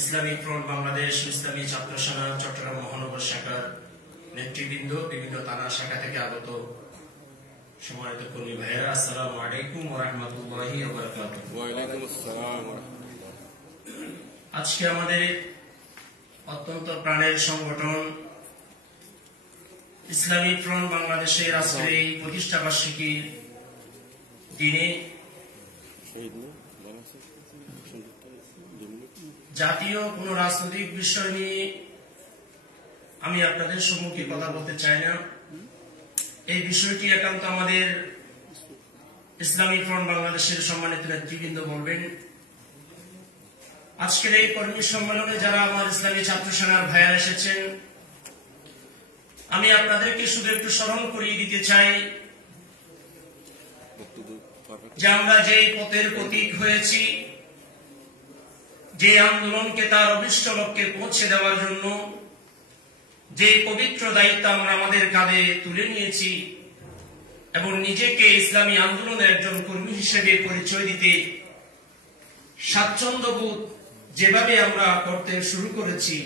Islamic front Bangladesh ইসলামী ছাত্র সেনা চট্টগ্রাম মহানগর শাখার নেতৃবৃন্দ, বিভিন্ন থানা শাখা থেকে আগত সম্মানিত কর্মী ভাইয়েরা, আসসালামু আলাইকুম ওয়া রাহমাতুল্লাহি ওয়া বারাকাতুহু। ওয়া আলাইকুম আসসালাম ওয়া রাহমাতুল্লাহ। আজকে আমাদের অত্যন্ত প্রাণের সংগঠন ইসলামিক ফ্রন্ট বাংলাদেশের আজকের এই প্রতিষ্ঠা বার্ষিকী দিনে জাতীয় কোন রাজনৈতিক বিষয় নিয়ে আমি আপনাদের সম্মুখে কথা বলতে চাই না। এই বিষয়টি একান্ত আমাদের ইসলামিক ফ্রন্ট বাংলাদেশের সম্মানিত নেতৃবৃন্দ বলবেন। আজকের এই কর্মী সম্মেলনে যারা আমার ইসলামী ছাত্র সেনার ভাইয়া এসেছেন, আমি আপনাদেরকে শুধু একটু স্মরণ করিয়ে দিতে চাই যে আমরা যেই পথের প্রতীক হয়েছি, যে আন্দোলনকে তার অভিষ্ট লক্ষ্যে পৌঁছে দেওয়ার জন্য যে পবিত্র দায়িত্ব আমরা আমাদের কাঁধে তুলে নিয়েছি এবং নিজেকে ইসলামী আন্দোলনের একজন কর্মী হিসেবে পরিচয় দিতে স্বাচ্ছন্দ্যবোধ যেভাবে আমরা করতে শুরু করেছি,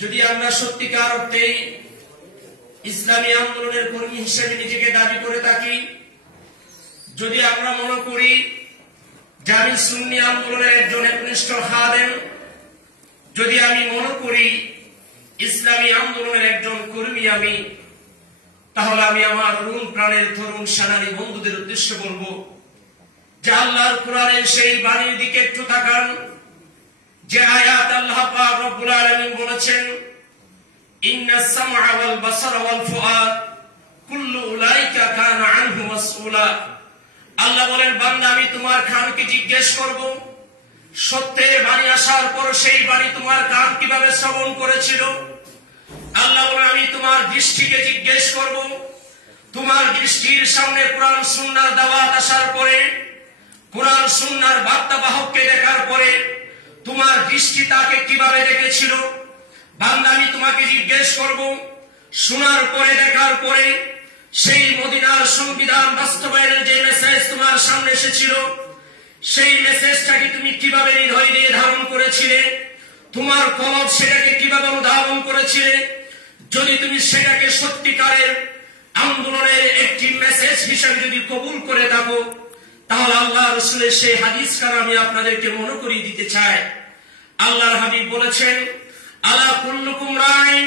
যদি আমরা সত্যিকার অর্থে ইসলামী আন্দোলনের কর্মী হিসেবে নিজেকে দাবি করে থাকি, যদি আমরা মনে করি যে আমি সুন্নি আন্দোলনের একজন একনিষ্ঠ খাদেম, যদি আমি মনে করি ইসলামী আন্দোলনের একজন কর্মী আমি, তাহলে আমি আমার রুম প্রাণের তরুণ সেনানী বন্ধুদের উদ্দেশ্যে বলবো যে আল্লাহর কোরআনের সেই বাণীর দিকে একটু তাকান, যে আয়াত আল্লাহ পাক রব্বুল আলামিন বলেছেন, ইন্নাস সামআ ওয়াল বাসারা ওয়াল ফুআদ কুল্লু উলাইকা কানা আনহু মাসউলা। আল্লাহ বলেন, বান্দা আমি তোমার কানকে জিজ্ঞেস করব, সত্যের বাণী আসার পর সেই বাণী তোমার কান কিভাবে শ্রবণ করেছিল। আল্লাহ বলেন, আমি তোমার দৃষ্টিকে জিজ্ঞেস করব, তোমার দৃষ্টির সামনে কোরআন সুন্নাহর দাওয়াত আসার পরে, কোরআন সুন্নাহর বার্তাবাহককে দেখার পরে তোমার দৃষ্টি তাকে কিভাবে দেখেছিল। বান্দা আমি তোমাকে জিজ্ঞেস করব, শোনার পরে দেখার পরে সেই মদিনার সংবিধান বাস্তবায়নের যে মেসেজ তোমার সামনে এসেছিল, সেই মেসেজটাকে তুমি কিভাবে হৃদয় দিয়ে ধারণ করেছিলে, তোমার কলব সেটাকে কিভাবে অনুধাবন করেছিলে। যদি তুমি সেটাকে সত্যিকারের আন্দোলনের একটি মেসেজ হিসেবে যদি কবুল করে থাকো, তাহলে আল্লাহ রাসূলের সেই হাদিস কার আমি আপনাদেরকে মনে করিয়ে দিতে চাই। আল্লাহর হাবিব বলেছেন, আলা কুল্লুকুম রাইন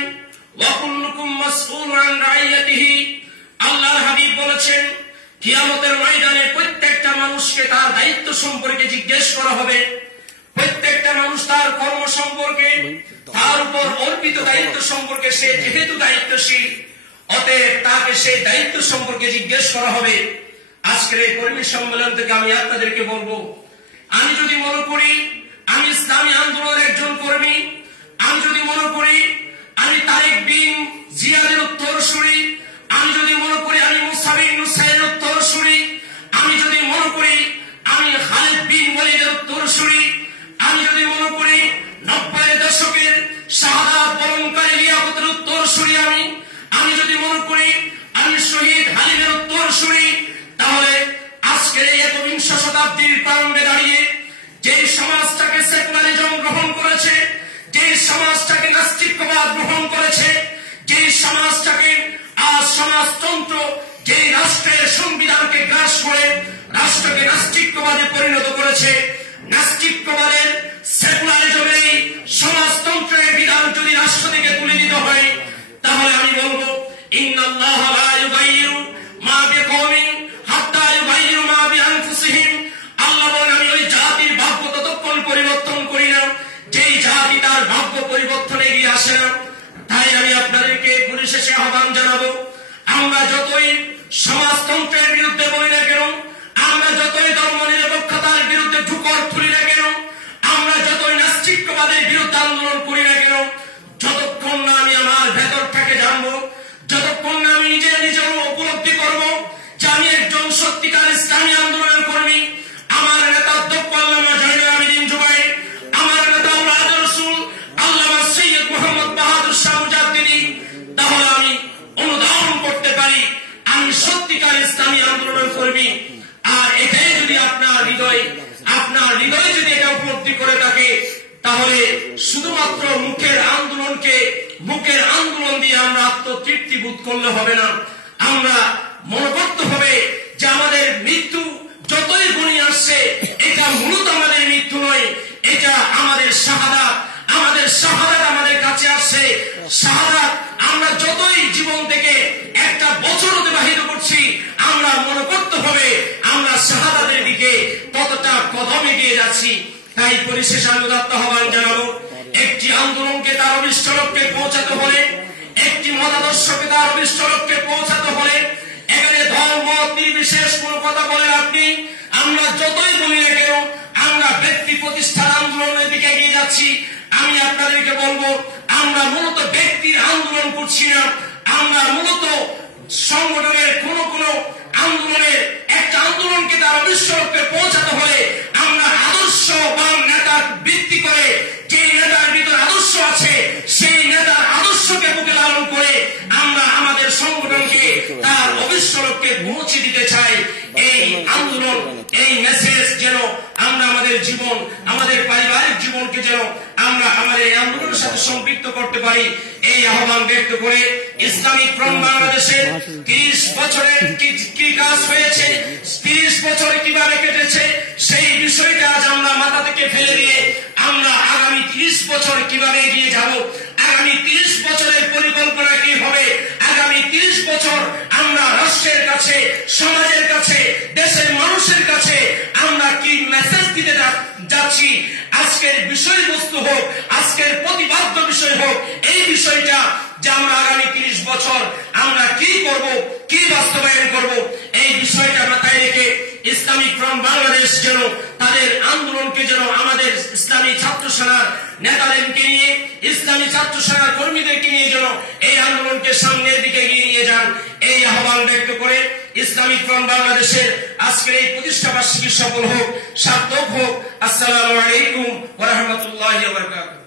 ওয়া কুল্লুকুম মাসউলুন আন রাইয়াতিহি। আল্লাহর হাবিব বলেছেন, কিয়ামতের ময়দানে প্রত্যেকটা মানুষকে তার দায়িত্ব সম্পর্কে জিজ্ঞেস করা হবে। প্রত্যেকটা মানুষ তার কর্ম সম্পর্কে, তার উপর অর্পিত দায়িত্ব সম্পর্কে, সে যেহেতু দায়িত্বশীল, অতএব তাকে সেই দায়িত্ব সম্পর্কে জিজ্ঞেস করা হবে। আজকের এই কর্মী সম্মেলন থেকে আমি আপনাদেরকে বলবো, আমি যদি মনে করি আমি ইসলামী আন্দোলনের একজন কর্মী, আমি যদি মনে করি আমি তারেক বিন জিয়াদের উত্তরসূরি, আমি যদি মনে করি আমি মুসা বিন নুসাইরের উত্তরসূরি, আমি যদি মনে করি আমি খালিদ বিন ওয়ালিদের উত্তরসূরি, আমি যদি মনে করি 90-এর দশকের শাহাদাত বরণকারী লিয়াকতের উত্তরসূরি, আমি যদি মনে করি আমি শহীদ হালিমের উত্তরসূরি, তাহলে আজকের এই একবিংশ শতাব্দীর প্রারম্ভে দাঁড়িয়ে যে সমাজটাকে সেকুলারিজম গ্রহণ করেছে, যে সমাজটাকে নাস্তিকবাদ গ্রহণ করেছে, যে সমাজটাকে আজ সমাজতন্ত্র, যে রাষ্ট্রের সংবিধানকে গ্রাস করে রাষ্ট্রকে নাস্তিকবাদে পরিণত করেছে, নাস্তিকবাদের সেকুলারিজমের এই সমাজতন্ত্রের বিধান যদি রাষ্ট্র থেকে তুলে দিতে হয়, তাহলে আমি বলবো, ইন্নাল্লাহা লা ইউগাইয়িরু মা বিকওমিন হাত্তা ইউগাইয়িরু মা বিআনফুসিহিম। আল্লাহ বলেন, আমি ওই জাতির ভাগ্য ততক্ষণ পরিবর্তন করি না যেই জাতি তার ভাগ্য পরিবর্তনে এগিয়ে আসে না। তাই আমি আপনাদেরকে পরিশেষে আহ্বান জানাবো, আমরা যতই সমাজতন্ত্রের বিরুদ্ধে বলি না কেন, আমরা যতই ধর্ম নিরপেক্ষতার বিরুদ্ধে ঢুকর তুলি না কেন, আমরা যতই নাস্তিকবাদের বিরুদ্ধে আন্দোলন করি না কেন, যতক্ষণ না আমি আমার ভেতর থেকে জানবো, যতক্ষণ না আমি নিজে নিজের উপলব্ধি করবো যে আমি একজন সত্যিকার ইসলামী আন্দোলনের কর্মী, আমার নেতা অধ্যক্ষ আল্লামা জয়নুল আবেদিন জুবাইর, আমার নেতা উলাদ রাসূল আল্লামা সৈয়দ মুহাম্মদ বাহাদুর শাহ মুজাদ্দিদি, তাহলে আমি অনুধাবন করতে পারি আমি সত্যিকার ইসলামী আন্দোলনের কর্মী। আর এটাই যদি আপনার হৃদয়, আপনার উপলব্ধি করে থাকে, তাহলে শুধুমাত্র মুখের আন্দোলন দিয়ে আমরা আত্মতৃপ্তি বোধ করলে হবে না। আমরা মনে করতে হবে যে আমাদের মৃত্যু যতই ঘনিয়ে আসছে, এটা মূলত আমাদের মৃত্যু নয়, এটা আমাদের শাহাদাত। আমাদের কাছে আসছে শাহাদাত। আমরা যতই জীবন থেকে একটা বছর অতিবাহিত করছি, আমরা মনে করতে হবে আমরা শাহাদাতের দিকে কতটা কদম এগিয়ে যাচ্ছি। তাই পরিশেষে আমি উদাত্ত আহ্বান জানাবো, একটি আন্দোলনকে তার অভিষ্ট লক্ষ্যে পৌঁছাতে হলে, একটি মতাদর্শকে তার অভিষ্ট লক্ষ্যে পৌঁছাতে হলে এখানে ধর্ম নির্বিশেষ কোনো কথা বলেন আপনি, আমরা যতই বলি না কেন আমরা ব্যক্তি প্রতিষ্ঠান আন্দোলনের দিকে এগিয়ে যাচ্ছি। আমি আপনাদেরকে বলবো, আমরা মূলত ব্যক্তির আন্দোলন করছি না, আমরা মূলত সংগঠনের কোন আন্দোলনের একটা আন্দোলনকে তার অভিষ্ট লক্ষ্যে পৌঁছাতে হলে আমরা আদর্শবান নেতার ভিত্তি করে, যে নেতার ভিতরে আদর্শ আছে সেই নেতার আদর্শকে বুকে লালন করে আমরা আমাদের সংগঠনকে তার অভিষ্ট লক্ষ্যে পৌঁছে দিতে চাই। এই আন্দোলন, এই মেসেজ যেন আমরা আমাদের জীবন, আমাদের পারিবারিক জীবনকে যেন আমরা আমাদের এই আন্দোলনের সাথে সম্পৃক্ত করতে পারি, এই আহ্বান ব্যক্ত করে ইসলামিক ফ্রন্ট বাংলাদেশের 30 বছরের কি কাজ হয়েছে, 30 বছর কিভাবে কেটেছে, সেই বিষয়টা আজ আমরা মাথা থেকে ফেলে দিয়ে আমরা আগামী 30 বছর কিভাবে এগিয়ে যাব, আগামী 30 বছরের পরিকল্পনা কি হবে, আগামী 30 বছর আমরা রাষ্ট্রের কাছে, সমাজের কাছে, দেশের মানুষের কাছে আমরা কি মেসেজ দিতে যাচ্ছি, আজকের বিষয়বস্তু হোক, আজকের প্রতিবাদ্য বিষয় হোক, এই বিষয়টা যে আমরা আগামী 30 বছর আমরা কি করব, কি বাস্তবায়ন করব, এই বিষয়টা মাথায় রেখে ইসলামিক ফ্রন্ট বাংলাদেশ যেন তাদের আন্দোলনকে যেন আমাদের ইসলামী ছাত্র সেনার নেতাদেরকে নিয়ে, ইসলামী ছাত্র সেনার কর্মীদেরকে নিয়ে যেন এই আন্দোলনকে সামনের দিকে এগিয়ে নিয়ে যান, এই আহ্বান ব্যক্ত করে ইসলামিক ফ্রন্ট বাংলাদেশের আজকের এই প্রতিষ্ঠা বার্ষিকী সফল হোক, সার্থক হোক। আসসালামু আলাইকুম ওয়া রাহমাতুল্লাহি ওয়া বারাকাতুহু।